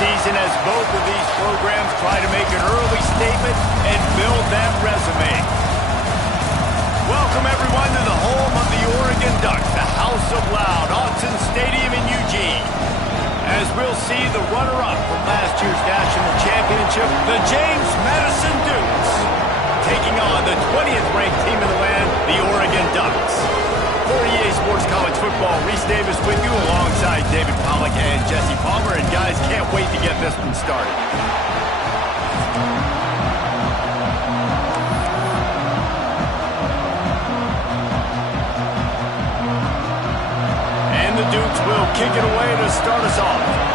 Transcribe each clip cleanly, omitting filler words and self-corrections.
season as both of these programs try to make an early statement and build that resume. Welcome, everyone, to the home of the Oregon Ducks, the House of Loud, Autzen Stadium in Eugene. As we'll see the runner-up from last year's national championship, the James Madison Dukes, taking on the 20th-ranked team in the land, the Oregon Ducks. For EA Sports College Football, Reese Davis with you alongside David Pollack and Jesse Palmer. And guys, can't wait to get this one started. And the Dukes will kick it away to start us off.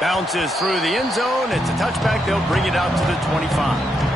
Bounces through the end zone. It's a touchback. They'll bring it out to the 25.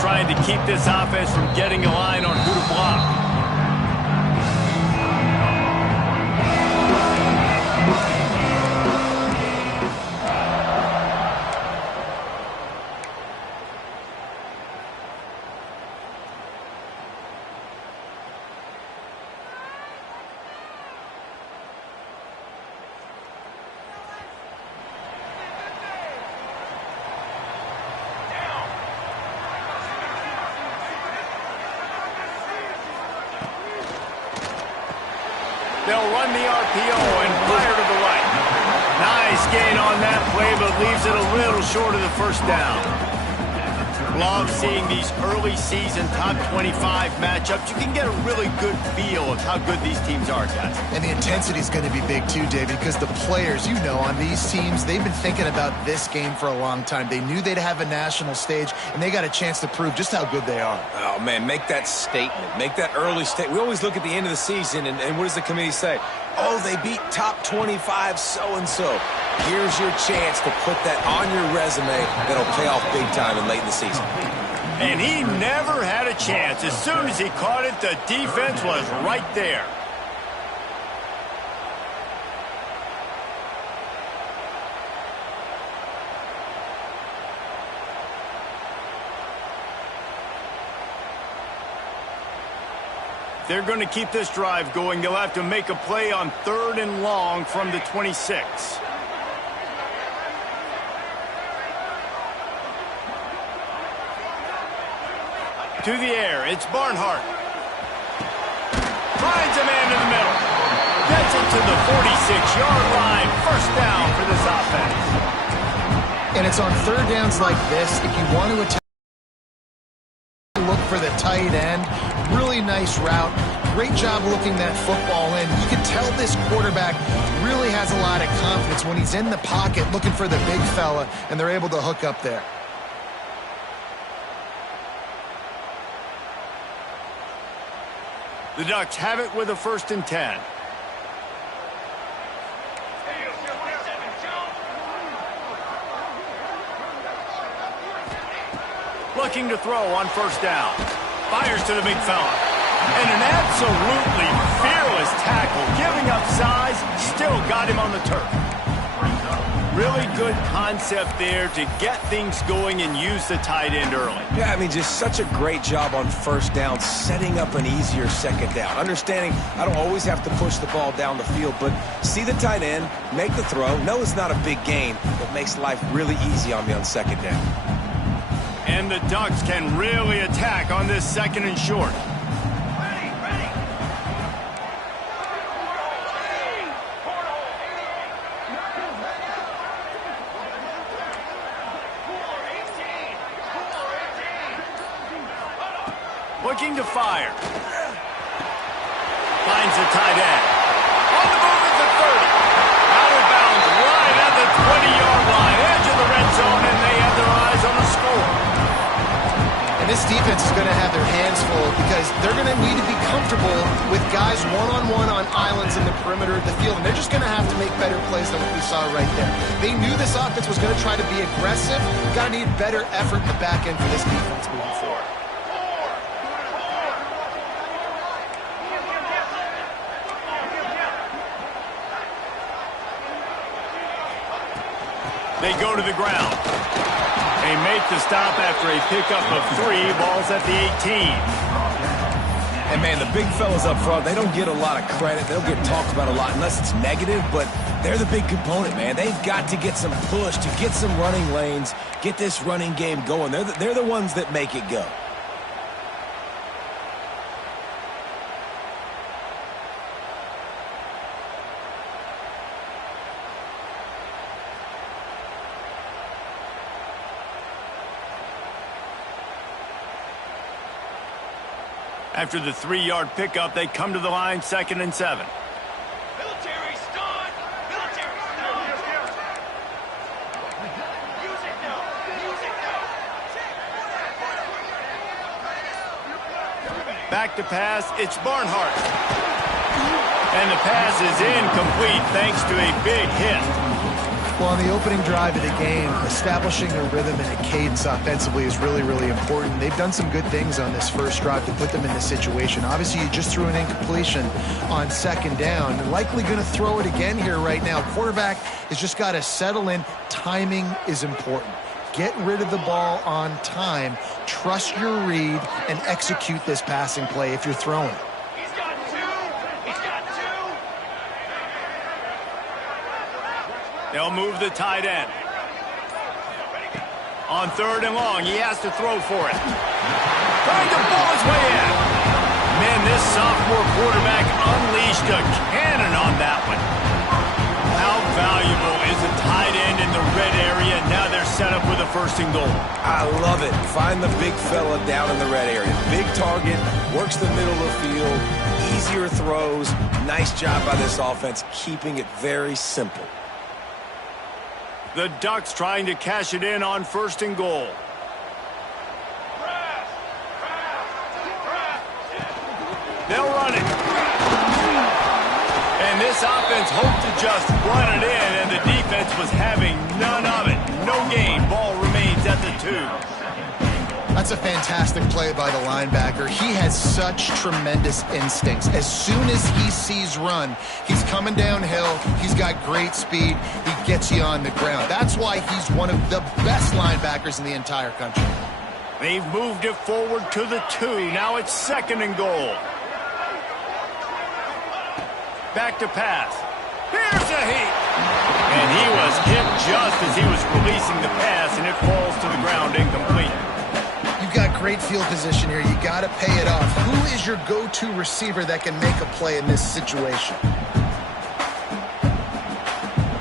Trying to keep this offense from getting a line on who to block. They'll run the RPO and fire to the right. Nice gain on that play, but leaves it a little short of the first down. Love seeing these early season top 25 matchups. You can get a really good feel of how good these teams are, guys. And the intensity is going to be big too, David, because the players, you know, on these teams, they've been thinking about this game for a long time. They knew they'd have a national stage, and they got a chance to prove just how good they are. Oh, man, make that statement. Make that early statement. We always look at the end of the season, and what does the committee say? Oh, they beat top 25 so-and-so. Here's your chance to put that on your resume that'll pay off big time and late in the season. And he never had a chance. As soon as he caught it, the defense was right there. They're going to keep this drive going. They'll have to make a play on 3rd and long from the 26. To the air, it's Barnhart. Finds a man in the middle. Gets it to the 46-yard line. First down for this offense. And it's on 3rd downs like this, if you want to attack, look for the tight end. Really nice route. Great job looking that football in. You can tell this quarterback really has a lot of confidence when he's in the pocket looking for the big fella, and they're able to hook up there. The Ducks have it with a 1st and 10. Looking to throw on 1st down. Fires to the big fella. And an absolutely fearless tackle. Giving up size, still got him on the turf. Really good concept there to get things going and use the tight end early. Yeah, I mean, just such a great job on 1st down, setting up an easier 2nd down. Understanding I don't always have to push the ball down the field, but see the tight end, make the throw. No, it's not a big gain, but makes life really easy on me on 2nd down. And the Ducks can really attack on this 2nd and short. Looking to fire. Finds the tight end. On the move at the 30. Out of bounds right at the 20-yard line. Edge of the red zone. critical because they're going to need to be comfortable with guys one-on-one on islands in the perimeter of the field, and they're just going to have to make better plays than what we saw right there. They knew this offense was going to try to be aggressive. Got to need better effort in the back end for this defense moving forward. They go to the ground. They make the stop after a pickup of 3. Ball's at the 18. And, man, the big fellas up front, they don't get a lot of credit. They don't get talked about a lot unless it's negative, but they're the big component, man. They've got to get some push, to get some running lanes, get this running game going. They're the ones that make it go. After the 3-yard pickup, they come to the line, 2nd and 7. Military stun! Military stun! Use it now! Use it now! Back to pass, it's Barnhart. And the pass is incomplete thanks to a big hit. Well, on the opening drive of the game, establishing a rhythm and a cadence offensively is really, really important. They've done some good things on this first drive to put them in this situation. Obviously, you just threw an incompletion on 2nd down. They're likely going to throw it again here right now. Quarterback has just got to settle in. Timing is important. Get rid of the ball on time. Trust your read and execute this passing play if you're throwing it. He's got 2! He's got 2! They'll move the tight end. On 3rd and long, he has to throw for it. Trying to ball his way in. Man, this sophomore quarterback unleashed a cannon on that one. How valuable is a tight end in the red area? Now they're set up with a 1st and goal. I love it. Find the big fella down in the red area. Big target, works the middle of the field, easier throws. Nice job by this offense, keeping it very simple. The Ducks trying to cash it in on 1st and goal. They'll run it. And this offense hoped to just run it in, and the defense was having none of it. No gain. Ball remains at the 2. That's a fantastic play by the linebacker. He has such tremendous instincts. As soon as he sees run, he's coming downhill. He's got great speed. He gets you on the ground. That's why he's one of the best linebackers in the entire country. They've moved it forward to the 2. Now it's 2nd and goal. Back to pass. Here's a heat. And he was hit just as he was releasing the pass, and it falls to the ground incomplete. You've got great field position here. You got to pay it off. Who is your go-to receiver that can make a play in this situation?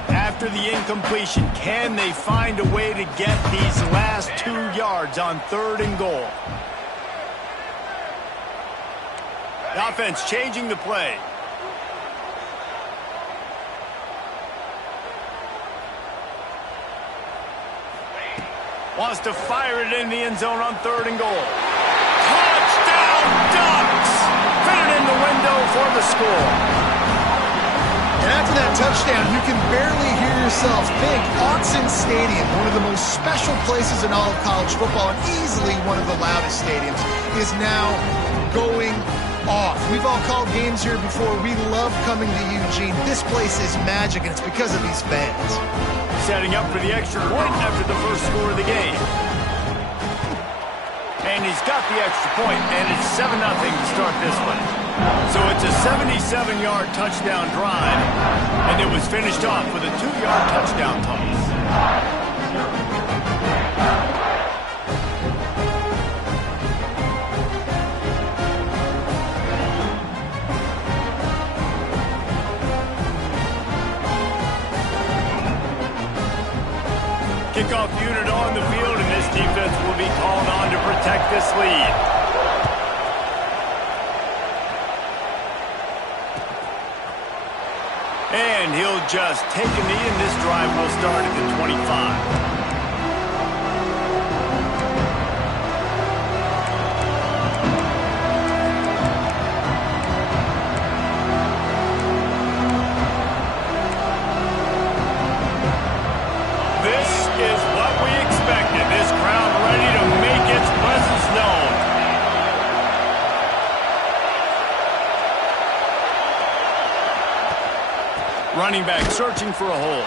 After the incompletion, can they find a way to get these last 2 yards on 3rd and goal? The offense changing the play. Wants to fire it in the end zone on 3rd and goal. Touchdown, Ducks! Fit it in the window for the score. And after that touchdown, you can barely hear yourself think. Autzen Stadium, one of the most special places in all of college football, and easily one of the loudest stadiums, is now going off. We've all called games here before. We love coming to Eugene. This place is magic, and it's because of these fans. Setting up for the extra point after the first score of the game. And he's got the extra point, and it's 7-0 to start this one. So it's a 77-yard touchdown drive, and it was finished off with a 2-yard touchdown toss. Kickoff unit on the field, and this defense will be called on to protect this lead. And he'll just take a knee, and this drive will start at the 25. Running back searching for a hole.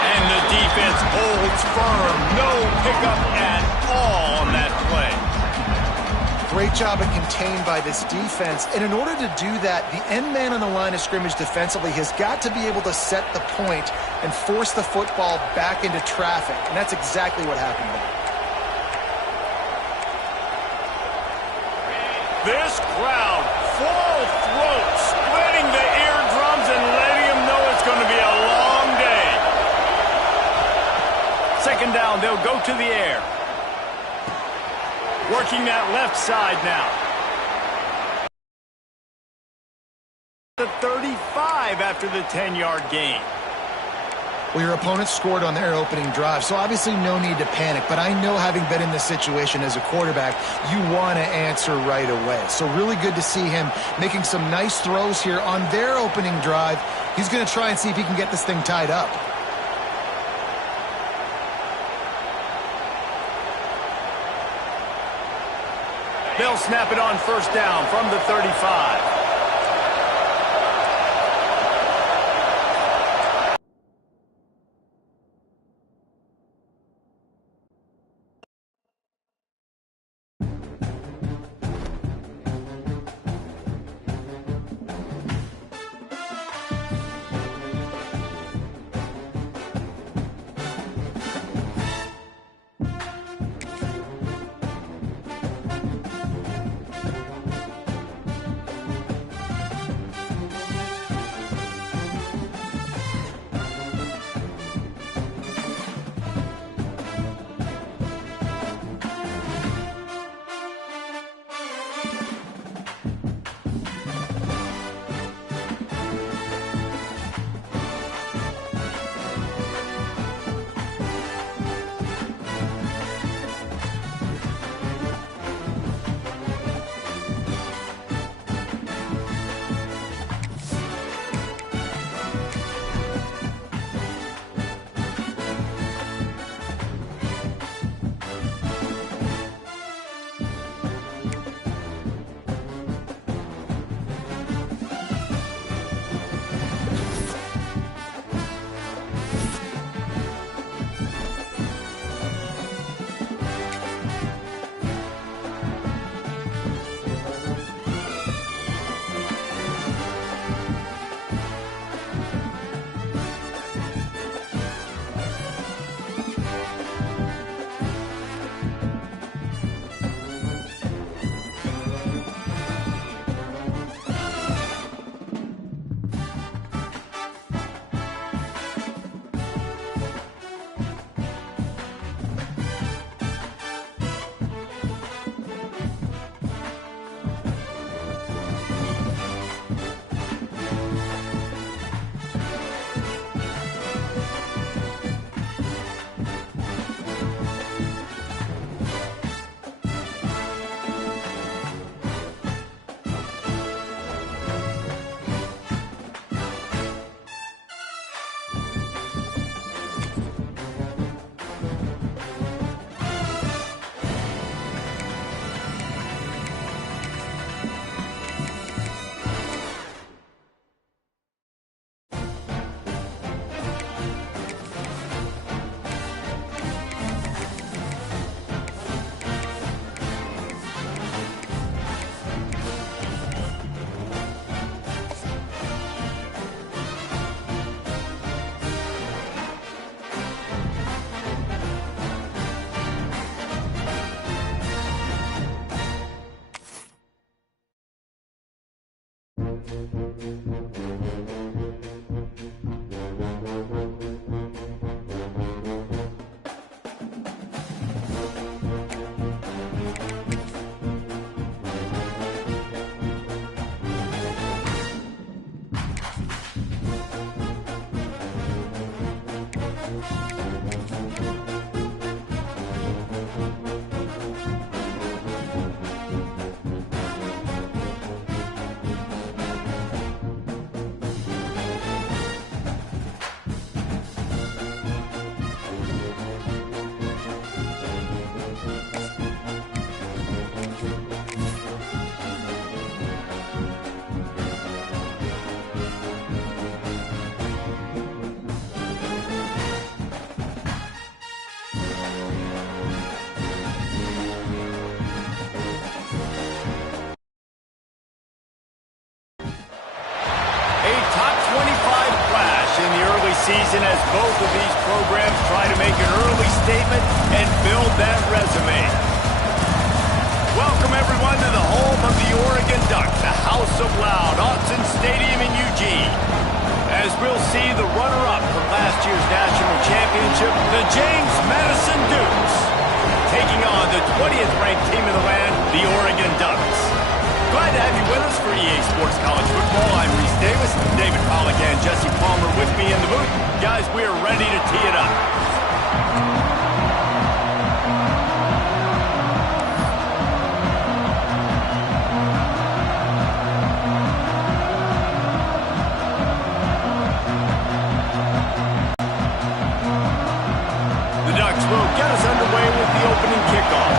And the defense holds firm. No pickup at all on that play. Great job of contained by this defense. And in order to do that, the end man on the line of scrimmage defensively has got to be able to set the point and force the football back into traffic. And that's exactly what happened there. This crowd, full throat, splitting the eardrums and letting them know it's going to be a long day. Second down, they'll go to the air. Working that left side now. The 35 after the 10-yard gain. Well, your opponent scored on their opening drive, so obviously no need to panic. But I know, having been in this situation as a quarterback, you want to answer right away. So really good to see him making some nice throws here on their opening drive. He's going to try and see if he can get this thing tied up. They'll snap it on first down from the 35. season as both of these programs try to make an early statement and build that resume. Welcome, everyone, to the home of the Oregon Ducks, the House of Loud, Autzen Stadium in Eugene. As we'll see the runner-up from last year's national championship, the James Madison Dukes, taking on the 20th ranked team in the land, the Oregon Ducks. Glad to have you with us for EA Sports College Football. I'm Reese Davis, David Pollack and Jesse Palmer with me in the booth. Guys, we are ready to tee it up. The Ducks will get us underway with the opening kickoff.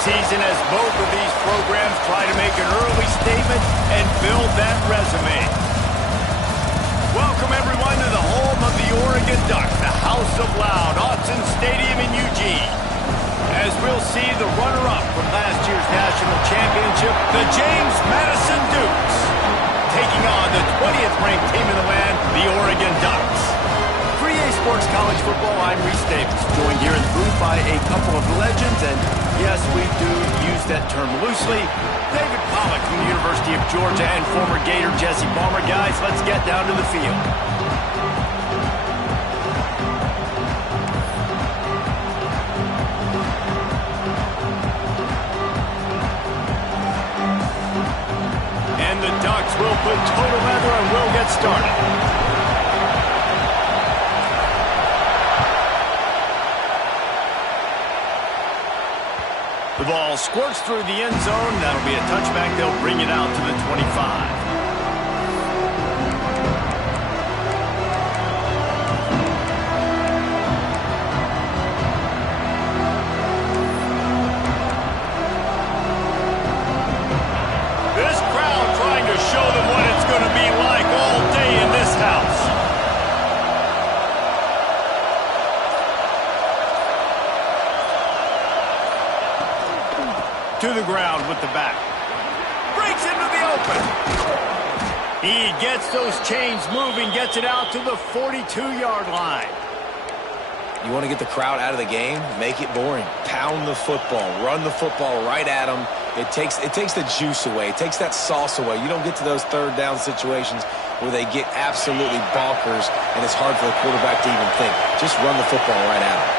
Season as both of these programs try to make an early statement and build that resume. Welcome, everyone, to the home of the Oregon Ducks, the House of Loud, Autzen Stadium in Eugene. As we'll see the runner-up from last year's national championship, the James Madison Dukes, taking on the 20th ranked team in the land, the Oregon Ducks. For EA Sports College Football, I'm Reese Davis, joined here in the booth by a couple of legends, and yes, we do use that term loosely. David Pollack from the University of Georgia and former Gator Jesse Palmer. Guys, let's get down to the field. And the Ducks will put total leather and will get started. The ball squirts through the end zone. That'll be a touchback. They'll bring it out to the 25. This crowd trying to show them what it's going to be like all day in this house. To the ground with the back. Breaks into the open. He gets those chains moving, gets it out to the 42-yard line. You want to get the crowd out of the game? Make it boring. Pound the football. Run the football right at them. It takes the juice away. It takes that sauce away. You don't get to those third down situations where they get absolutely bonkers and it's hard for the quarterback to even think. Just run the football right at them.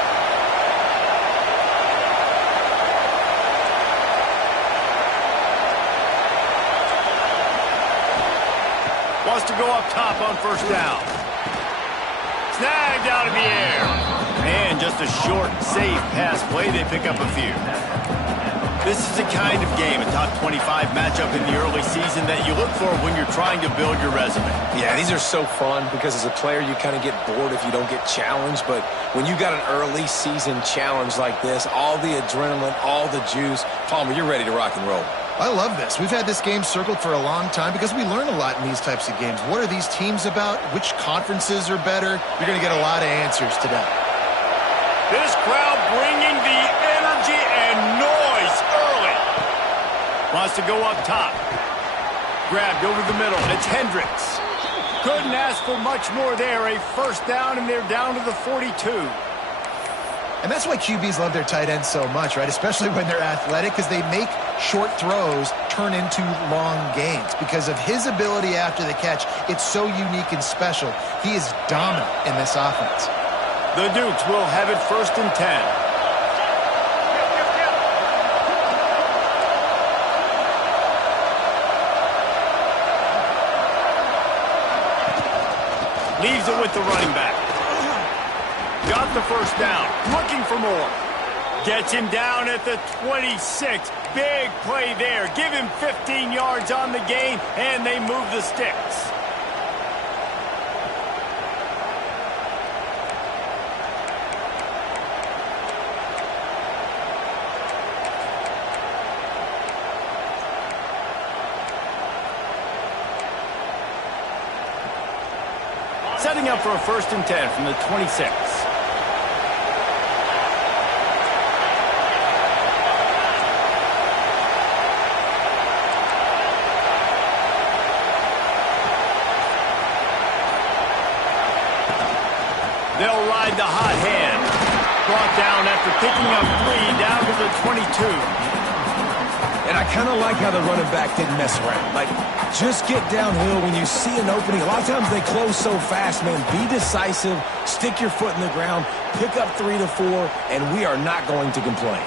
Wants to go up top on first down. Snagged out of the air. And just a short, safe pass play. They pick up a few. This is the kind of game, a top 25 matchup in the early season that you look for when you're trying to build your resume. Yeah, these are so fun because as a player, you kind of get bored if you don't get challenged. But when you got an early season challenge like this, all the adrenaline, all the juice, Palmer, you're ready to rock and roll. I love this. We've had this game circled for a long time because we learn a lot in these types of games. What are these teams about? Which conferences are better? You're going to get a lot of answers today. This crowd bringing the energy and noise early. Wants to go up top. Grabbed over the middle. It's Hendricks. Couldn't ask for much more there. A first down, and they're down to the 42. And that's why QBs love their tight ends so much, right? Especially when they're athletic, because they make short throws turn into long gains. Because of his ability after the catch, it's so unique and special. He is dominant in this offense. The Dukes will have it first and 10. Leaves it with the running back. Got the first down. Looking for more. Gets him down at the 26. Big play there. Give him 15 yards on the gain, and they move the sticks. Setting up for a first and 10 from the 26. They'll ride the hot hand. Brought down after picking up 3 down to the 22. And I kind of like how the running back didn't mess around. Like, just get downhill when you see an opening. A lot of times they close so fast, man. Be decisive, stick your foot in the ground, pick up 3 to 4, and we are not going to complain.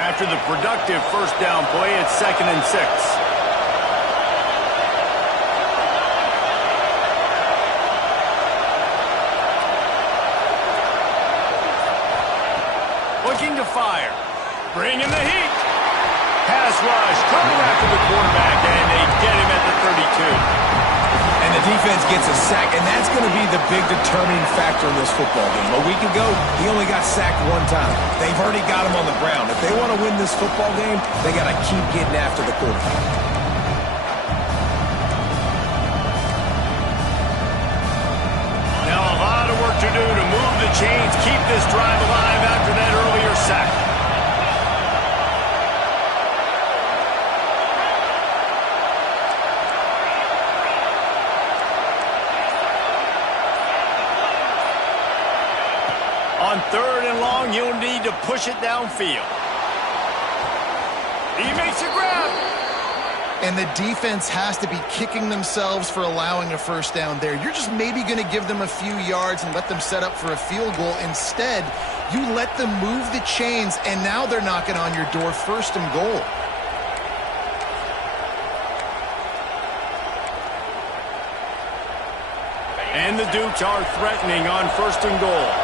After the productive first down play, it's 2nd and 6. Looking to fire. Bringing the heat. Pass rush. Coming after the quarterback, and they get him at the 32. And the defense gets a sack, and that's going to be the big determining factor in this football game. A week ago, he only got sacked 1 time. They've already got him on the ground. If they want to win this football game, they got to keep getting after the quarterback. Now a lot of work to do to move the chains, keep this drive alive after that earlier sack. On 3rd and long, you'll need to push it downfield. He makes a grab. And the defense has to be kicking themselves for allowing a first down there. You're just maybe going to give them a few yards and let them set up for a field goal. Instead, you let them move the chains, and now they're knocking on your door 1st and goal. And the Dukes are threatening on 1st and goal.